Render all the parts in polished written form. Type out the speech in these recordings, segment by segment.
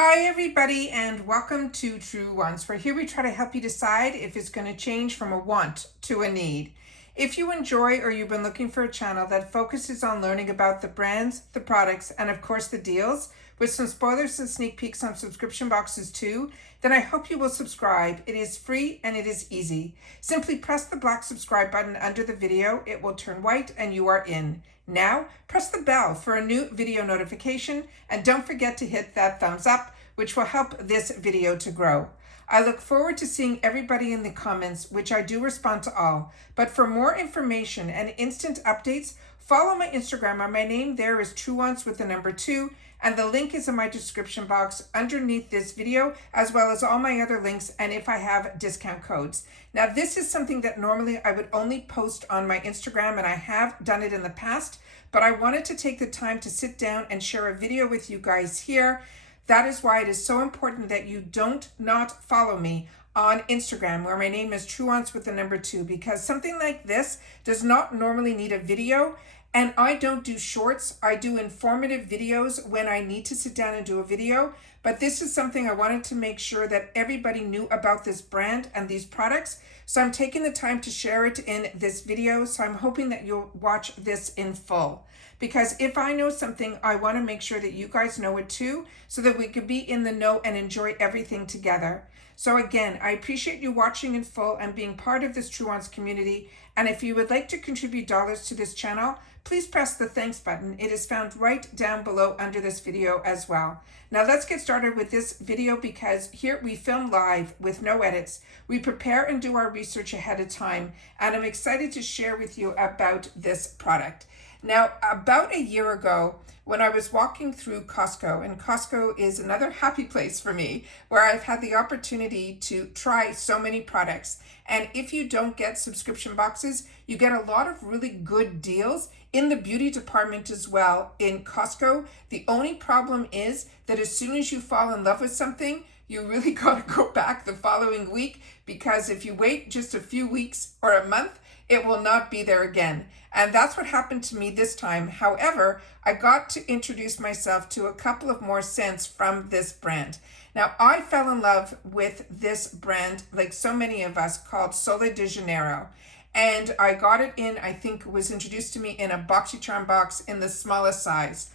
Hi everybody and welcome to Truewants, where here we try to help you decide if it's going to change from a want to a need. If you enjoy or you've been looking for a channel that focuses on learning about the brands, the products, and of course the deals, with some spoilers and sneak peeks on subscription boxes too, then I hope you will subscribe. It is free and it is easy. Simply press the black subscribe button under the video. It will turn white and you are in. Now, press the bell for a new video notification and don't forget to hit that thumbs up, which will help this video to grow. I look forward to seeing everybody in the comments, which I do respond to all. But for more information and instant updates, follow my Instagram. My name there is Truewants with the number 2, and the link is in my description box underneath this video, as well as all my other links and if I have discount codes. Now, this is something that normally I would only post on my Instagram, and I have done it in the past, but I wanted to take the time to sit down and share a video with you guys here. That is why it is so important that you don't not follow me on Instagram, where my name is Truewants with the number 2, because something like this does not normally need a video. And I don't do shorts. I do informative videos when I need to sit down and do a video. But this is something I wanted to make sure that everybody knew about this brand and these products. So I'm taking the time to share it in this video. So I'm hoping that you'll watch this in full. Because if I know something, I want to make sure that you guys know it too, so that we could be in the know and enjoy everything together. So again, I appreciate you watching in full and being part of this Truewants community. And if you would like to contribute dollars to this channel, please press the thanks button. It is found right down below under this video as well. Now let's get started with this video, because here we film live with no edits. We prepare and do our research ahead of time, and I'm excited to share with you about this product. Now, about a year ago, when I was walking through Costco, and Costco is another happy place for me, where I've had the opportunity to try so many products. And if you don't get subscription boxes, you get a lot of really good deals in the beauty department as well in Costco. The only problem is that as soon as you fall in love with something, you really got to go back the following week, because if you wait just a few weeks or a month, it will not be there again. And that's what happened to me this time. However, I got to introduce myself to a couple of more scents from this brand. Now, I fell in love with this brand, like so many of us, called Sole de Janeiro. And I got it in, I think it was introduced to me in a BoxyCharm box in the smallest size.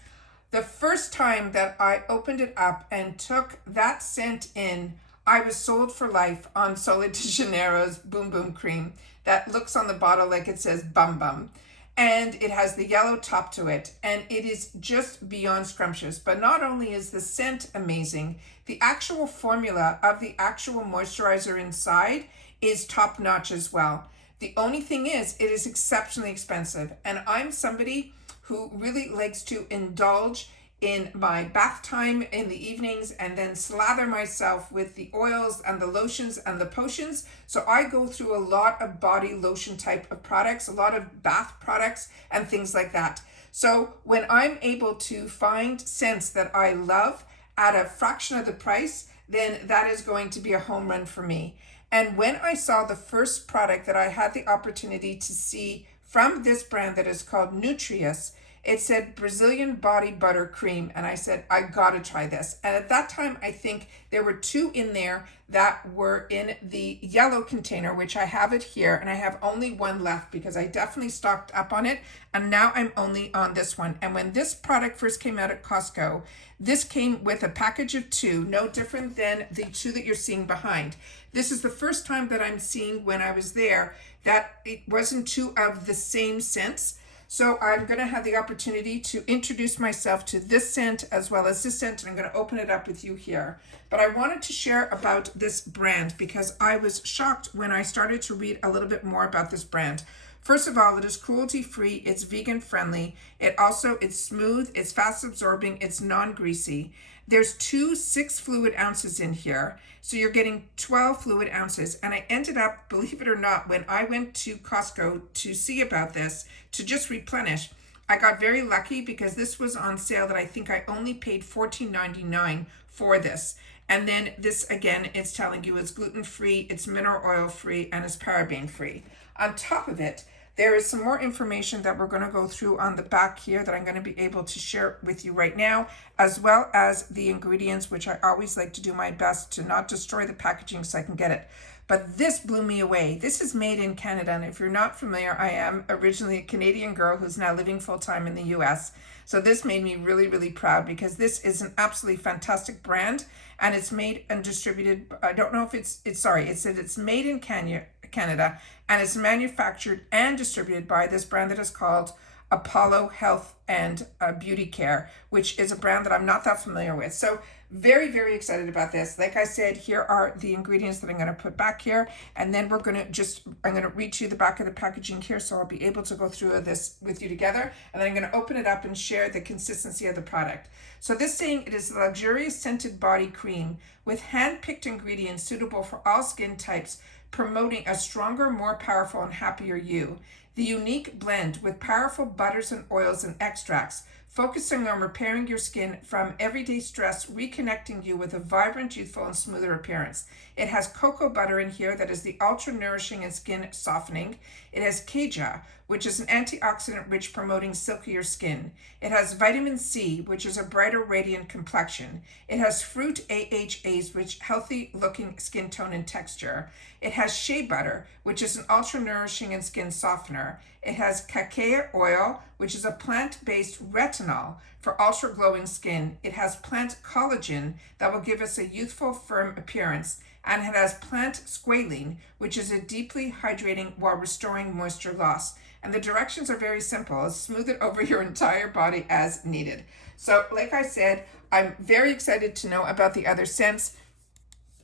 The first time that I opened it up and took that scent in, I was sold for life on Sole de Janeiro's Boom Boom Cream that looks on the bottle like it says Bum Bum. And it has the yellow top to it, and it is just beyond scrumptious. But not only is the scent amazing, the actual formula of the actual moisturizer inside is top notch as well. The only thing is, it is exceptionally expensive, and I'm somebody who really likes to indulge in my bath time in the evenings and then slather myself with the oils and the lotions and the potions. So I go through a lot of body lotion type of products, a lot of bath products and things like that. So when I'm able to find scents that I love at a fraction of the price, then that is going to be a home run for me. And when I saw the first product that I had the opportunity to see from this brand that is called Nutrius, it said Brazilian Body Butter Cream, and I said, I gotta try this. And at that time, I think there were 2 in there that were in the yellow container, which I have it here, and I have only 1 left because I definitely stocked up on it, and now I'm only on this one. And when this product first came out at Costco, this came with a package of 2, no different than the 2 that you're seeing behind. This is the first time that I'm seeing, when I was there, that it wasn't 2 of the same scents. So I'm going to have the opportunity to introduce myself to this scent as well as this scent, and I'm going to open it up with you here. But I wanted to share about this brand because I was shocked when I started to read a little bit more about this brand. First of all, it is cruelty-free, it's vegan-friendly, it's smooth, it's fast-absorbing, it's non-greasy. There's 2 6 fluid ounces in here, so you're getting 12 fluid ounces. And I ended up, believe it or not, when I went to Costco to see about this, to just replenish, I got very lucky because this was on sale that I think I only paid $14.99 for this. And then this, again, it's telling you it's gluten-free, it's mineral oil-free, and it's paraben-free. On top of it, There is some more information that we're going to go through on the back here that I'm going to be able to share with you right now, as well as the ingredients, which I always like to do my best to not destroy the packaging so I can get it. But this blew me away. This is made in Canada, and if you're not familiar, I am originally a Canadian girl who's now living full-time in the US. So this made me really, really proud because this is an absolutely fantastic brand, and it's made and distributed. I don't know if it said it's made in Canada, and it's manufactured and distributed by this brand that is called Apollo Health and Beauty Care, which is a brand that I'm not that familiar with. So very, very excited about this. Like I said, here are the ingredients that I'm going to put back here, and then I'm going to read you the back of the packaging here, so I'll be able to go through this with you together, and then I'm going to open it up and share the consistency of the product. So this saying, it is a luxurious scented body cream with hand-picked ingredients suitable for all skin types, promoting a stronger, more powerful, and happier you. The unique blend with powerful butters and oils and extracts, focusing on repairing your skin from everyday stress, reconnecting you with a vibrant, youthful, and smoother appearance. It has cocoa butter in here that is the ultra nourishing and skin softening. It has Keja, which is an antioxidant rich, promoting silkier skin. It has vitamin C, which is a brighter, radiant complexion. It has fruit AHAs, which healthy looking skin tone and texture. It has shea butter, which is an ultra nourishing and skin softener. It has cacao oil, which is a plant-based retinol for ultra glowing skin. It has plant collagen that will give us a youthful, firm appearance. And it has plant squalene, which is a deeply hydrating while restoring moisture loss. And the directions are very simple. Smooth it over your entire body as needed. So like I said, I'm very excited to know about the other scents.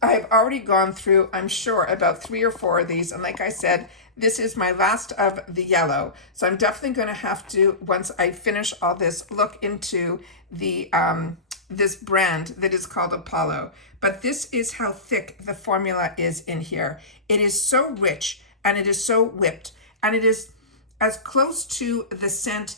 I've already gone through, I'm sure, about 3 or 4 of these. And like I said, this is my last of the yellow. So I'm definitely going to have to, once I finish all this, look into the this brand that is called Apollo. But this is how thick the formula is in here. It is so rich, and it is so whipped, and it is as close to the scent.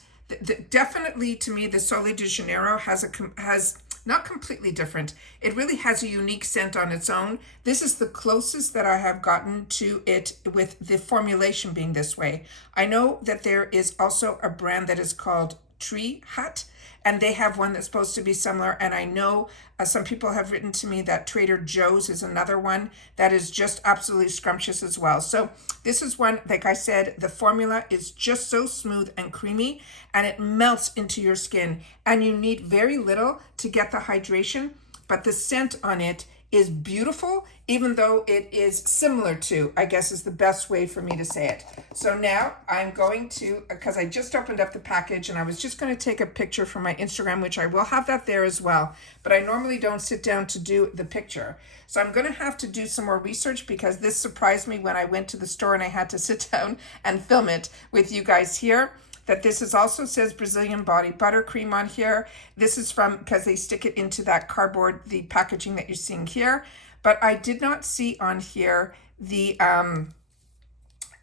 Definitely, to me, the Sole de Janeiro has not completely different. It really has a unique scent on its own. This is the closest that I have gotten to it with the formulation being this way. I know that there is also a brand that is called Tree Hut, and they have one that's supposed to be similar. And I know some people have written to me that Trader Joe's is another one that is just absolutely scrumptious as well. So this is one, like I said, the formula is just so smooth and creamy, and it melts into your skin, and you need very little to get the hydration, but the scent on it is beautiful, even though it is similar to, I guess is the best way for me to say it. So now I'm going to, because I just opened up the package, and I was just going to take a picture for my Instagram, which I will have that there as well, but I normally don't sit down to do the picture. So I'm going to have to do some more research, because this surprised me when I went to the store and I had to sit down and film it with you guys here. That this is also says Brazilian body butter cream on here. This is from, because they stick it into that cardboard, the packaging that you're seeing here. But I did not see on here the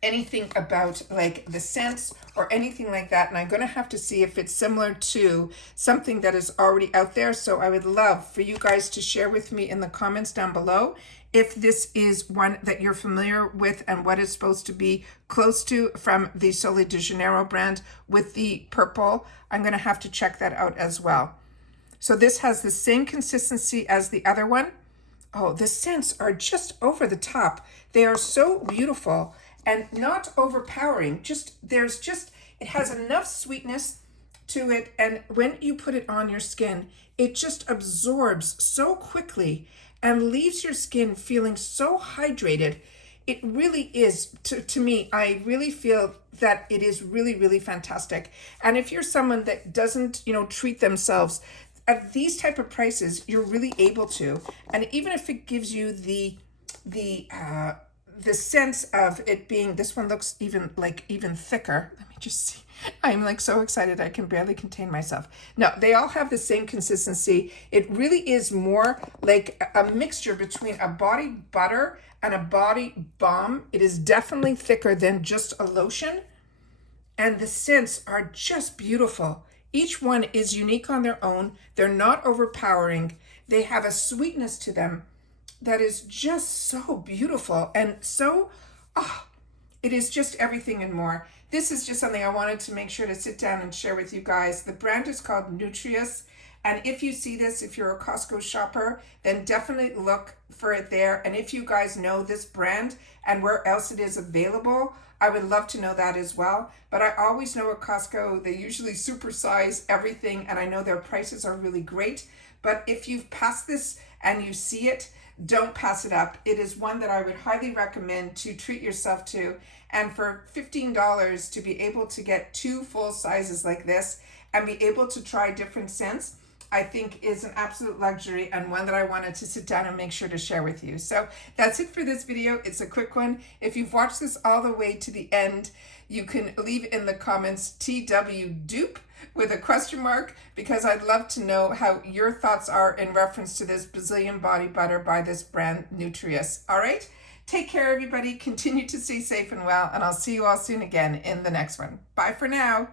anything about like the scents or anything like that. And I'm going to have to see if it's similar to something that is already out there. So I would love for you guys to share with me in the comments down below if this is one that you're familiar with and what it's supposed to be close to from the Sole de Janeiro brand with the purple. I'm going to have to check that out as well. So this has the same consistency as the other one. Oh, the scents are just over the top. They are so beautiful and not overpowering. It has enough sweetness to it. And when you put it on your skin, it just absorbs so quickly and leaves your skin feeling so hydrated. It really is, to me, I really feel that it is really, really fantastic. And if you're someone that doesn't, treat themselves at these type of prices, you're really able to. And even if it gives you the sense of it being, this one looks even thicker. Let me just see. I'm like so excited I can barely contain myself. No, they all have the same consistency. It really is more like a mixture between a body butter and a body balm. It is definitely thicker than just a lotion. And the scents are just beautiful. Each one is unique on their own. They're not overpowering. They have a sweetness to them that is just so beautiful and so, it is just everything and more. this is just something I wanted to make sure to sit down and share with you guys. The brand is called Nutrius. And if you see this, if you're a Costco shopper, then definitely look for it there. And if you guys know this brand and where else it is available, I would love to know that as well. But I always know at Costco, they usually supersize everything, and I know their prices are really great. But if you've passed this and you see it, don't pass it up. It is one that I would highly recommend to treat yourself to. And for $15 to be able to get 2 full sizes like this and be able to try different scents, I think is an absolute luxury, and one that I wanted to sit down and make sure to share with you. So that's it for this video. It's a quick one. If you've watched this all the way to the end, you can leave in the comments TW Dupe with a question mark, because I'd love to know how your thoughts are in reference to this Brazilian body butter by this brand Nutrius. All right, take care everybody, continue to stay safe and well, and I'll see you all soon again in the next one. Bye for now.